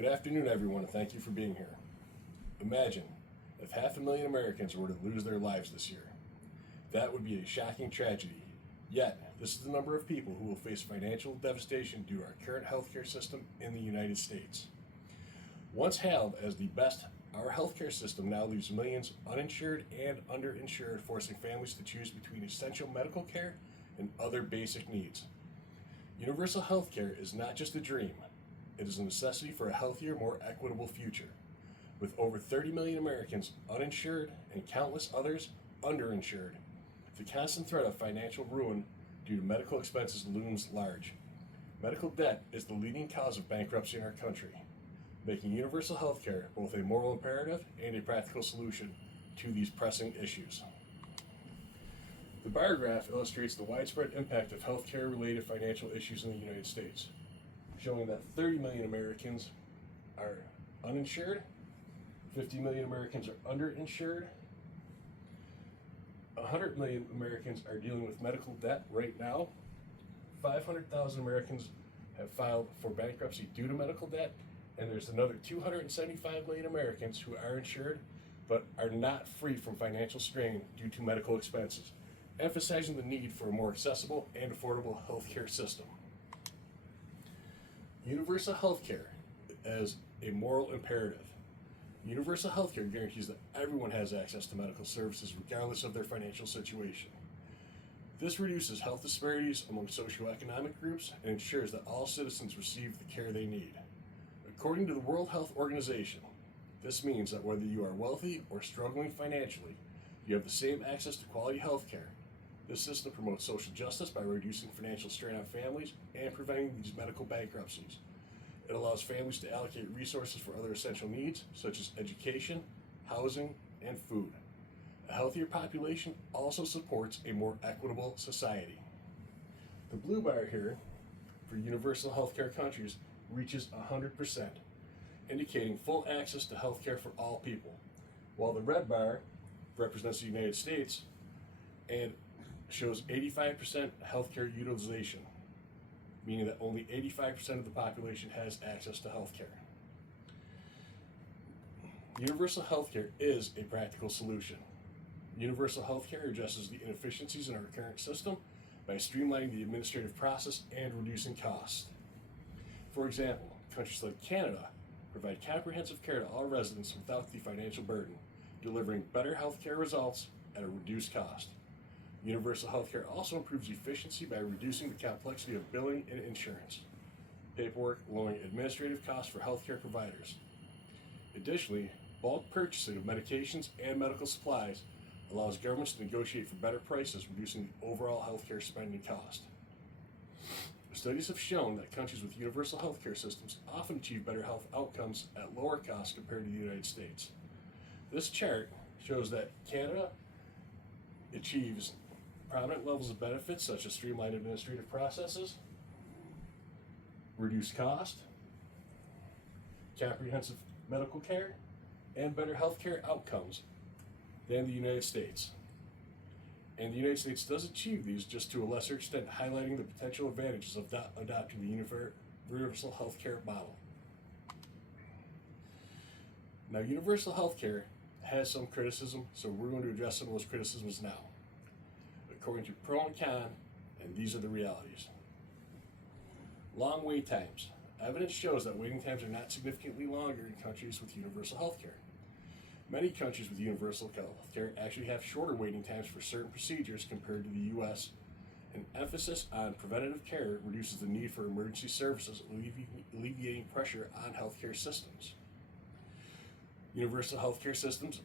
Good afternoon, everyone, and thank you for being here. Imagine if 500,000 Americans were to lose their lives this year. That would be a shocking tragedy. Yet, this is the number of people who will face financial devastation due to our current healthcare system in the United States. Once hailed as the best, our healthcare system now leaves millions uninsured and underinsured, forcing families to choose between essential medical care and other basic needs. Universal healthcare is not just a dream, it is a necessity for a healthier, more equitable future. With over 30 million Americans uninsured and countless others underinsured, the constant threat of financial ruin due to medical expenses looms large. Medical debt is the leading cause of bankruptcy in our country, making universal health care both a moral imperative and a practical solution to these pressing issues. The bar graph illustrates the widespread impact of healthcare-related financial issues in the United States, showing that 30 million Americans are uninsured, 50 million Americans are underinsured, 100 million Americans are dealing with medical debt right now, 500,000 Americans have filed for bankruptcy due to medical debt, and there's another 275 million Americans who are insured but are not free from financial strain due to medical expenses, emphasizing the need for a more accessible and affordable healthcare system. Universal healthcare as a moral imperative. Universal healthcare guarantees that everyone has access to medical services regardless of their financial situation. This reduces health disparities among socioeconomic groups and ensures that all citizens receive the care they need. According to the World Health Organization, this means that whether you are wealthy or struggling financially, you have the same access to quality health care. This system promotes social justice by reducing financial strain on families and preventing these medical bankruptcies. It allows families to allocate resources for other essential needs, such as education, housing, and food. A healthier population also supports a more equitable society. The blue bar here for universal healthcare countries reaches 100%, indicating full access to healthcare for all people, while the red bar represents the United States and shows 85% healthcare utilization, meaning that only 85% of the population has access to healthcare. Universal healthcare is a practical solution. Universal healthcare addresses the inefficiencies in our current system by streamlining the administrative process and reducing costs. For example, countries like Canada provide comprehensive care to all residents without the financial burden, delivering better healthcare results at a reduced cost. Universal healthcare also improves efficiency by reducing the complexity of billing and insurance paperwork, lowering administrative costs for healthcare providers. Additionally, bulk purchasing of medications and medical supplies allows governments to negotiate for better prices, reducing the overall healthcare spending cost. Studies have shown that countries with universal healthcare systems often achieve better health outcomes at lower costs compared to the United States. This chart shows that Canada achieves prominent levels of benefits such as streamlined administrative processes, reduced cost, comprehensive medical care, and better healthcare outcomes than the United States. And the United States does achieve these, just to a lesser extent, highlighting the potential advantages of adopting the universal healthcare model. Now, universal healthcare has some criticism, so we're going to address some of those criticisms now. According to pro and con, and these are the realities. Long wait times. Evidence shows that waiting times are not significantly longer in countries with universal healthcare. Many countries with universal healthcare actually have shorter waiting times for certain procedures compared to the U.S. An emphasis on preventative care reduces the need for emergency services, alleviating pressure on healthcare systems. Universal healthcare systems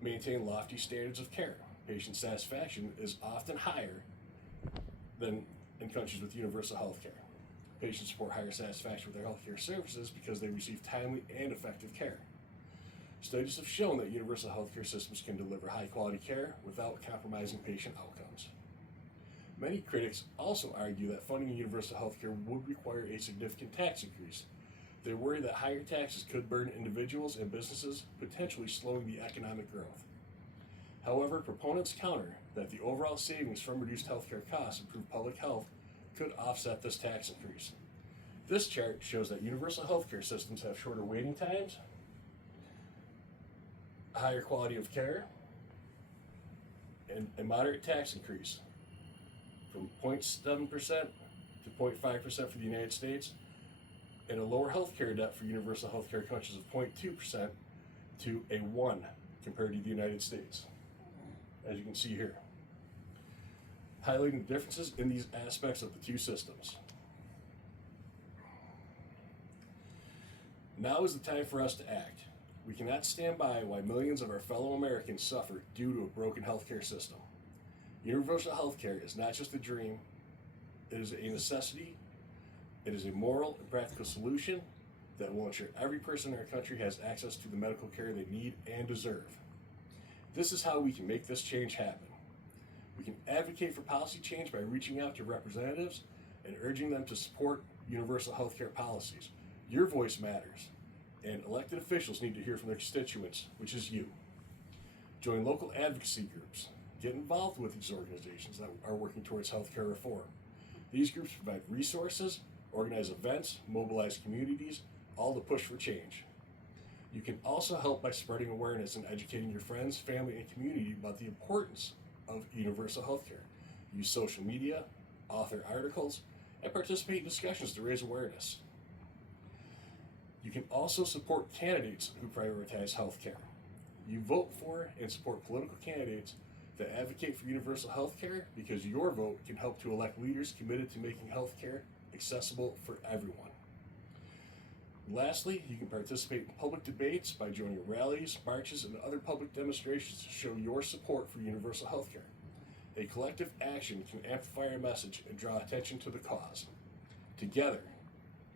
maintain lofty standards of care. Patient satisfaction is often higher than in countries with universal healthcare. Patients report higher satisfaction with their healthcare services because they receive timely and effective care. Studies have shown that universal healthcare systems can deliver high-quality care without compromising patient outcomes. Many critics also argue that funding universal healthcare would require a significant tax increase. They worry that higher taxes could burden individuals and businesses, potentially slowing the economic growth. However, proponents counter that the overall savings from reduced healthcare costs, improved public health, could offset this tax increase. This chart shows that universal healthcare systems have shorter waiting times, higher quality of care, and a moderate tax increase from 0.7% to 0.5% for the United States, and a lower healthcare debt for universal healthcare countries of 0.2% to a 1 compared to the United States, as you can see here, highlighting the differences in these aspects of the two systems. Now is the time for us to act. We cannot stand by while millions of our fellow Americans suffer due to a broken healthcare system. Universal healthcare is not just a dream, it is a necessity. It is a moral and practical solution that will ensure every person in our country has access to the medical care they need and deserve. This is how we can make this change happen. We can advocate for policy change by reaching out to representatives and urging them to support universal healthcare policies. Your voice matters, and elected officials need to hear from their constituents, which is you. Join local advocacy groups. Get involved with these organizations that are working towards healthcare reform. These groups provide resources, organize events, mobilize communities, all to push for change. You can also help by spreading awareness and educating your friends, family, and community about the importance of universal healthcare. Use social media, author articles, and participate in discussions to raise awareness. You can also support candidates who prioritize healthcare. You vote for and support political candidates that advocate for universal healthcare because your vote can help to elect leaders committed to making healthcare accessible for everyone. Lastly, you can participate in public debates by joining rallies, marches, and other public demonstrations to show your support for universal healthcare. A collective action can amplify our message and draw attention to the cause. Together,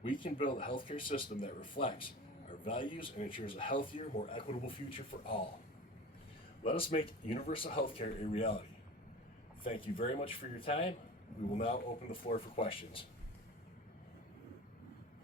we can build a healthcare system that reflects our values and ensures a healthier, more equitable future for all. Let us make universal healthcare a reality. Thank you very much for your time. We will now open the floor for questions.